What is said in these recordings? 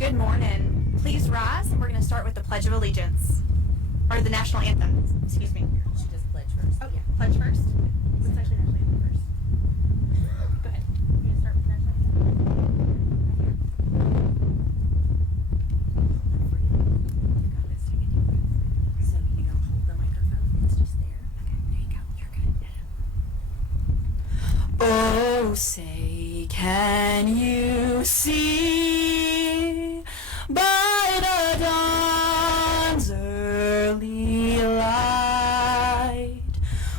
Good morning. Please rise, and we're going to start with the Pledge of Allegiance, or the National Anthem. Excuse me. She does pledge first. Oh, yeah. Pledge first. Let's actually National Anthem first. Go ahead. You're going to start with the National Anthem. So you don't hold the microphone, it's just there. Okay, there you go. You're good. Oh, say, can you see by the dawn's early light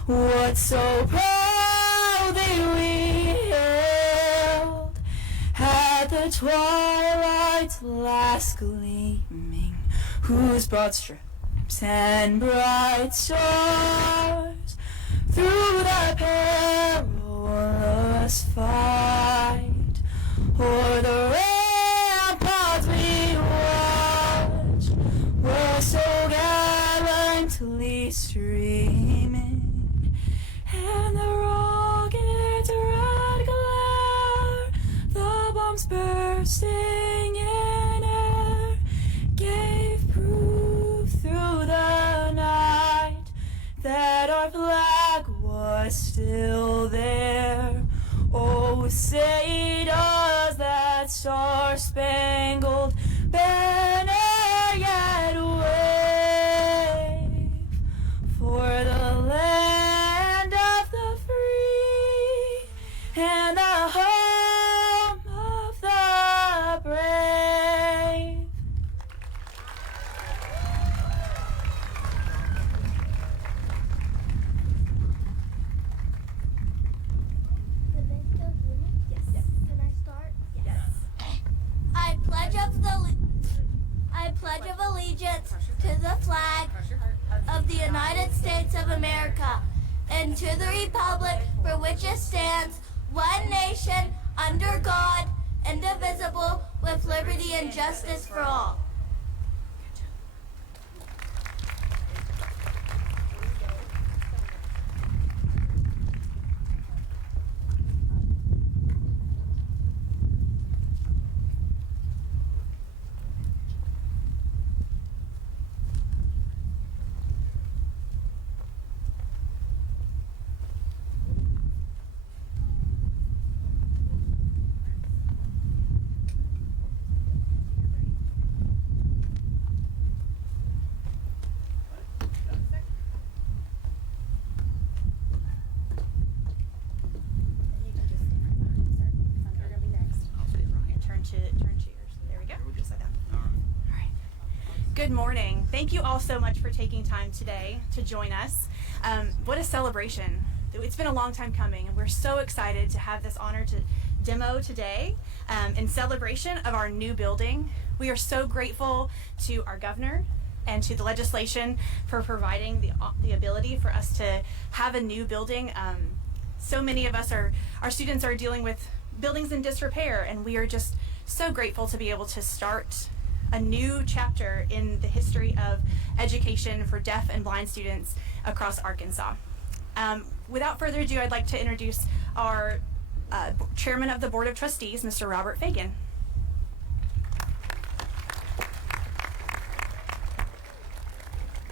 what so proudly we hailed at the twilight's last gleaming, whose broad stripes and bright stars through the perilous fight o'er the ramparts we watched were so gallantly streaming, and the rocket's red glare, the bombs bursting in air, gave proof through the night that our flag was still there. Oh, say does that star-spangled banner yet wave for the land of the free and the home of the brave? Yes. Can I start? Yes. I pledge of allegiance to the flag of the United States of America and to the republic for which it stands, one nation, under God, indivisible, with liberty and justice for all. Good morning. Thank you all so much for taking time today to join us. What a celebration. It's been a long time coming, and we're so excited to have this honor to demo today in celebration of our new building. We are so grateful to our governor and to the legislation for providing the ability for us to have a new building. So many of us our students are dealing with buildings in disrepair, and we are just so grateful to be able to start a new chapter in the history of education for deaf and blind students across Arkansas. Without further ado, I'd like to introduce our Chairman of the Board of Trustees, Mr. Robert Fagan.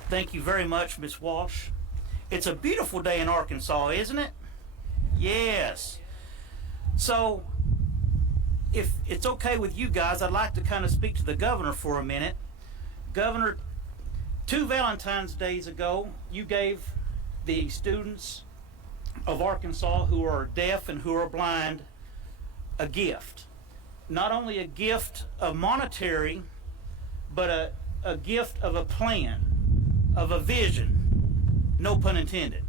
Thank you very much, Ms. Walsh. It's a beautiful day in Arkansas, isn't it? Yes. So, if it's okay with you guys, I'd like to kind of speak to the governor for a minute. Governor, 2 Valentine's Days ago, you gave the students of Arkansas who are deaf and who are blind a gift. Not only a gift of monetary, but a gift of a plan, of a vision, no pun intended.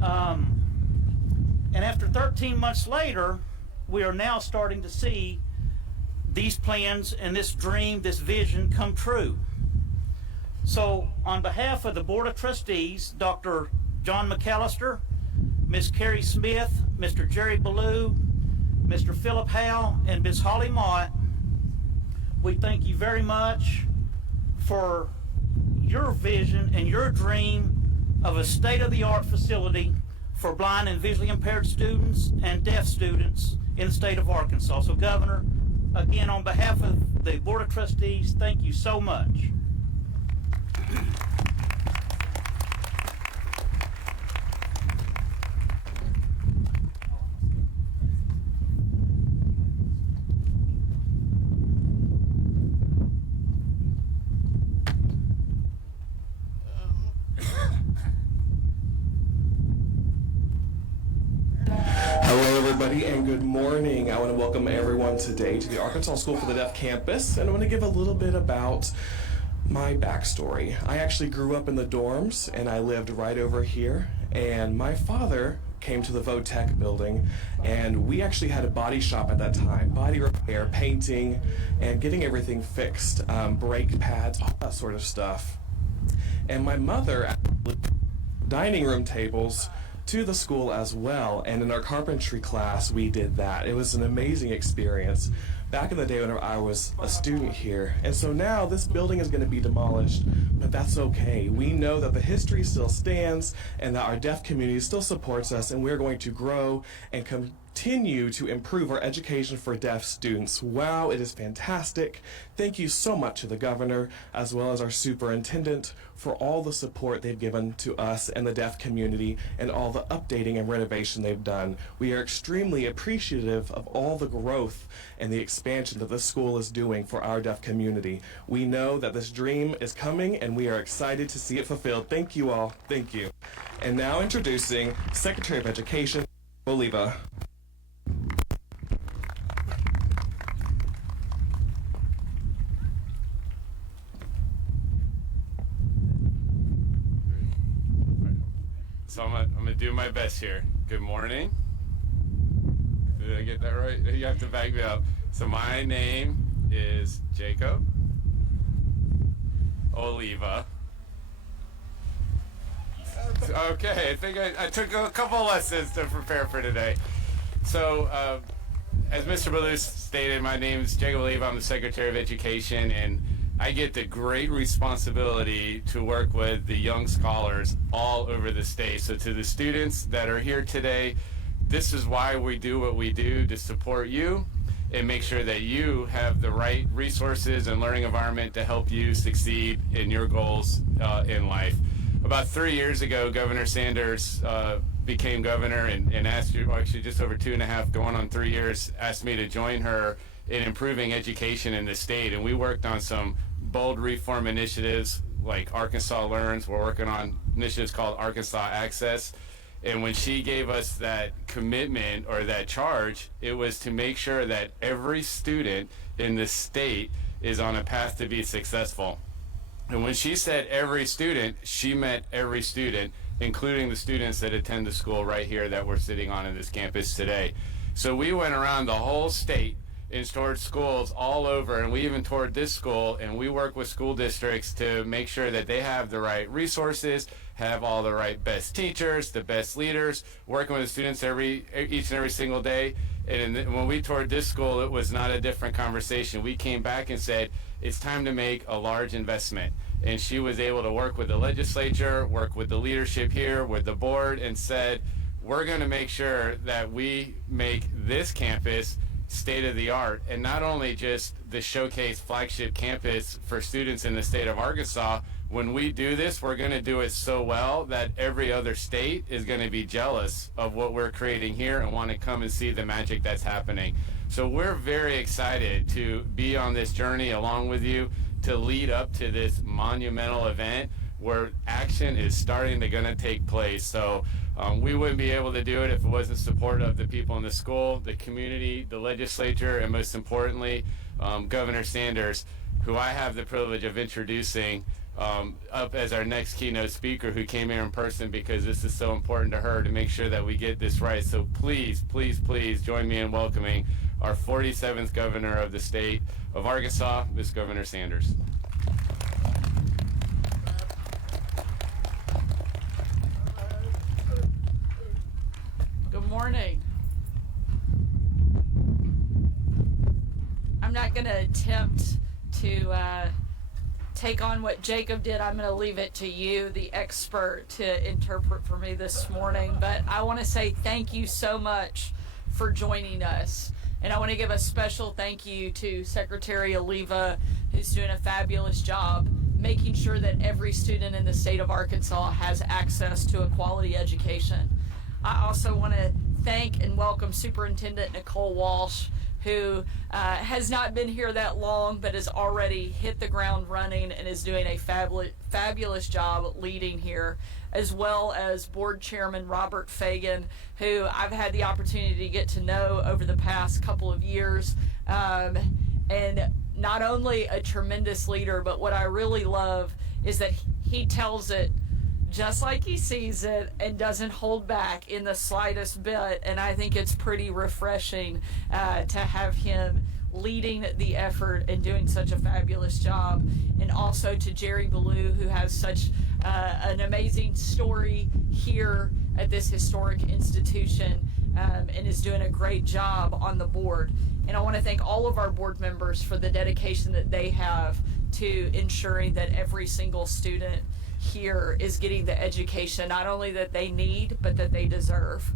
And after 13 months later, we are now starting to see these plans and this dream, this vision come true. So on behalf of the Board of Trustees, Dr. John McAllister, Ms. Carrie Smith, Mr. Jerry Ballou, Mr. Philip Howe, and Ms. Holly Mott, we thank you very much for your vision and your dream of a state-of-the-art facility for blind and visually impaired students and deaf students in the state of Arkansas. So, Governor, again, on behalf of the Board of Trustees, thank you so much. And good morning. I want to welcome everyone today to the Arkansas School for the Deaf campus, and I want to give a little bit about my backstory. I actually grew up in the dorms, and I lived right over here, and my father came to the Votech building, and we actually had a body shop at that time, body repair, painting, and getting everything fixed, brake pads, all that sort of stuff. And my mother, dining room tables to the school as well, and in our carpentry class we did that. It was an amazing experience back in the day when I was a student here. And so now this building is going to be demolished, but that's okay. We know that the history still stands and that our deaf community still supports us, and we're going to grow and continue to improve our education for deaf students. Wow, it is fantastic. Thank you so much to the governor as well as our superintendent for all the support they've given to us and the deaf community and all the updating and renovation they've done. We are extremely appreciative of all the growth and the expansion that this school is doing for our deaf community. We know that this dream is coming and we are excited to see it fulfilled. Thank you all. Thank you. And now introducing Secretary of Education, Oliva. So I'm gonna do my best here. Good morning. Did I get that right? You have to back me up. So my name is Jacob Oliva. Okay, I think I took a couple lessons to prepare for today. So as Mr. Ballou stated, my name is Jacob Oliva. I'm the Secretary of Education, and I get the great responsibility to work with the young scholars all over the state. So to the students that are here today, this is why we do what we do, to support you and make sure that you have the right resources and learning environment to help you succeed in your goals in life. About 3 years ago, Governor Sanders became governor and asked you, well, actually just over 2.5, going on 3 years, asked me to join her in improving education in the state. And we worked on some bold reform initiatives like Arkansas Learns. We're working on initiatives called Arkansas Access. And when she gave us that commitment or that charge, it was to make sure that every student in the state is on a path to be successful. And when she said every student, she meant every student, including the students that attend the school right here that we're sitting on in this campus today. So we went around the whole state and toured schools all over, and we even toured this school, and we work with school districts to make sure that they have the right resources, have all the right best teachers, the best leaders, working with the students each and every single day. And when we toured this school, it was not a different conversation. We came back and said, it's time to make a large investment. And she was able to work with the legislature, work with the leadership here, with the board, and said, we're going to make sure that we make this campus state of the art, and not only just the showcase flagship campus for students in the state of Arkansas. When we do this, we're going to do it so well that every other state is going to be jealous of what we're creating here and want to come and see the magic that's happening. So we're very excited to be on this journey along with you to lead up to this monumental event where action is starting to take place. So we wouldn't be able to do it if it wasn't support of the people in the school, the community, the legislature, and most importantly, Governor Sanders, who I have the privilege of introducing up as our next keynote speaker, who came here in person because this is so important to her to make sure that we get this right. So please, please, please join me in welcoming our 47th governor of the state of Arkansas, Ms. Governor Sanders. Good morning. I'm not going to attempt to take on what Jacob did. I'm going to leave it to you, the expert, to interpret for me this morning. But I want to say thank you so much for joining us. And I want to give a special thank you to Secretary Oliva, who's doing a fabulous job making sure that every student in the state of Arkansas has access to a quality education. I also want to thank and welcome Superintendent Nicole Walsh, who has not been here that long but has already hit the ground running and is doing a fabulous job leading here, as well as Board Chairman Robert Fagan, who I've had the opportunity to get to know over the past couple of years, and not only a tremendous leader, but what I really love is that he tells it just like he sees it and doesn't hold back in the slightest bit. And I think it's pretty refreshing to have him leading the effort and doing such a fabulous job. And also to Jerry Ballou, who has such an amazing story here at this historic institution and is doing a great job on the board. And I want to thank all of our board members for the dedication that they have to ensuring that every single student here is getting the education not only that they need, but that they deserve.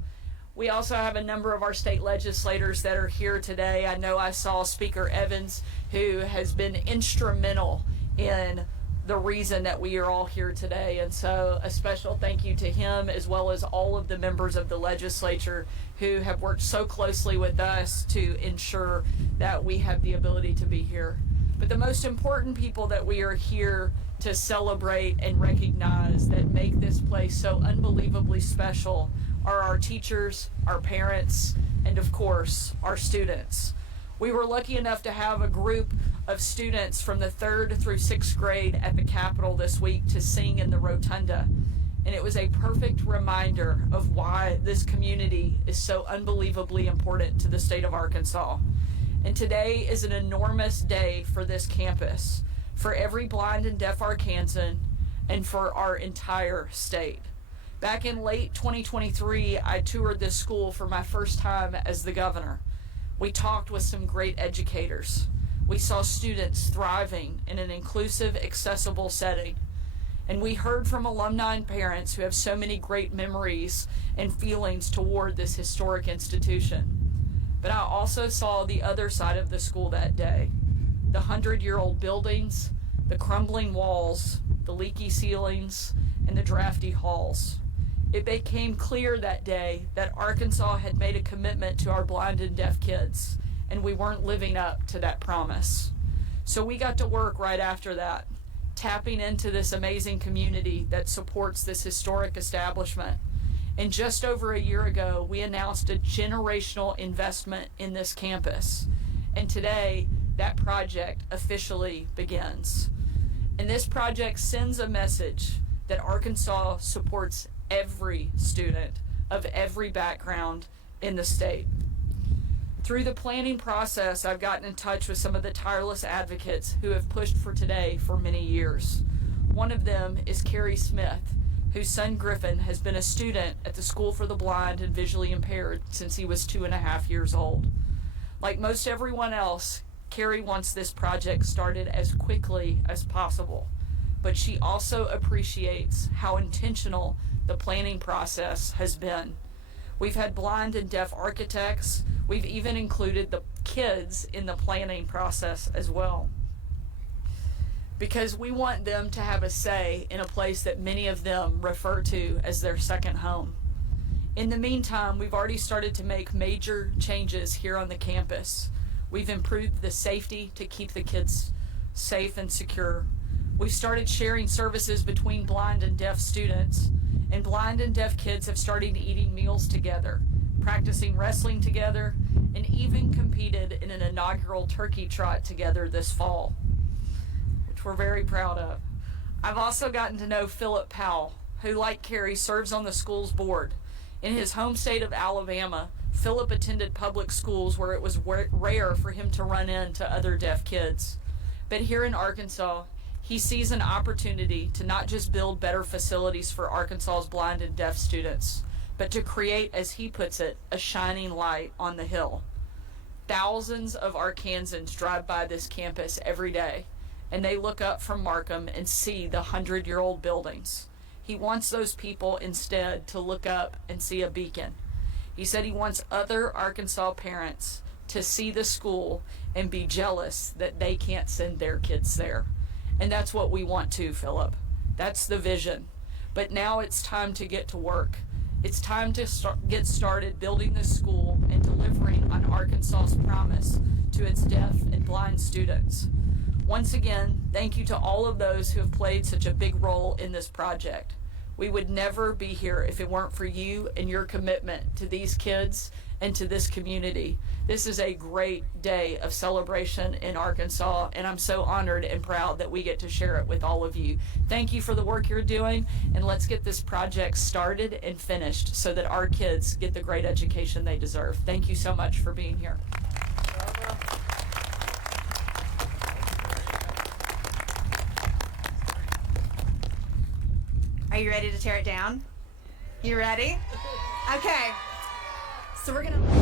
We also have a number of our state legislators that are here today. I know I saw Speaker Evans, who has been instrumental in the reason that we are all here today. And so a special thank you to him, as well as all of the members of the legislature who have worked so closely with us to ensure that we have the ability to be here. But the most important people that we are here to celebrate and recognize that make this place so unbelievably special are our teachers, our parents, and of course, our students. We were lucky enough to have a group of students from the 3rd through 6th grade at the Capitol this week to sing in the rotunda. And it was a perfect reminder of why this community is so unbelievably important to the state of Arkansas. And today is an enormous day for this campus, for every blind and deaf Arkansan, and for our entire state. Back in late 2023, I toured this school for my first time as the governor. We talked with some great educators. We saw students thriving in an inclusive, accessible setting. And we heard from alumni and parents who have so many great memories and feelings toward this historic institution. But I also saw the other side of the school that day. The 100-year-old buildings, the crumbling walls, the leaky ceilings, and the drafty halls. It became clear that day that Arkansas had made a commitment to our blind and deaf kids, and we weren't living up to that promise. So we got to work right after that, tapping into this amazing community that supports this historic establishment. And just over a year ago, we announced a generational investment in this campus. And today, that project officially begins. And this project sends a message that Arkansas supports every student of every background in the state. Through the planning process, I've gotten in touch with some of the tireless advocates who have pushed for today for many years. One of them is Carrie Smith, whose son Griffin has been a student at the School for the Blind and Visually Impaired since he was 2.5 years old. Like most everyone else, Carrie wants this project started as quickly as possible, but she also appreciates how intentional the planning process has been. We've had blind and deaf architects. We've even included the kids in the planning process as well, because we want them to have a say in a place that many of them refer to as their second home. In the meantime, we've already started to make major changes here on the campus. We've improved the safety to keep the kids safe and secure. We've started sharing services between blind and deaf students, and blind and deaf kids have started eating meals together, practicing wrestling together, and even competed in an inaugural turkey trot together this fall, which we're very proud of. I've also gotten to know Philip Powell, who, like Carrie, serves on the school's board. In his home state of Alabama, Philip attended public schools where it was rare for him to run into other deaf kids. But here in Arkansas, he sees an opportunity to not just build better facilities for Arkansas's blind and deaf students, but to create, as he puts it, a shining light on the hill. Thousands of Arkansans drive by this campus every day, and they look up from Markham and see the 100-year-old buildings. He wants those people instead to look up and see a beacon. He said he wants other Arkansas parents to see the school and be jealous that they can't send their kids there. And that's what we want to, Philip. That's the vision. But now it's time to get to work. It's time to get started building this school and delivering on Arkansas's promise to its deaf and blind students. Once again, thank you to all of those who have played such a big role in this project. We would never be here if it weren't for you and your commitment to these kids and to this community. This is a great day of celebration in Arkansas, and I'm so honored and proud that we get to share it with all of you. Thank you for the work you're doing, and let's get this project started and finished so that our kids get the great education they deserve. Thank you so much for being here. Are you ready to tear it down? You ready? Okay. So we're gonna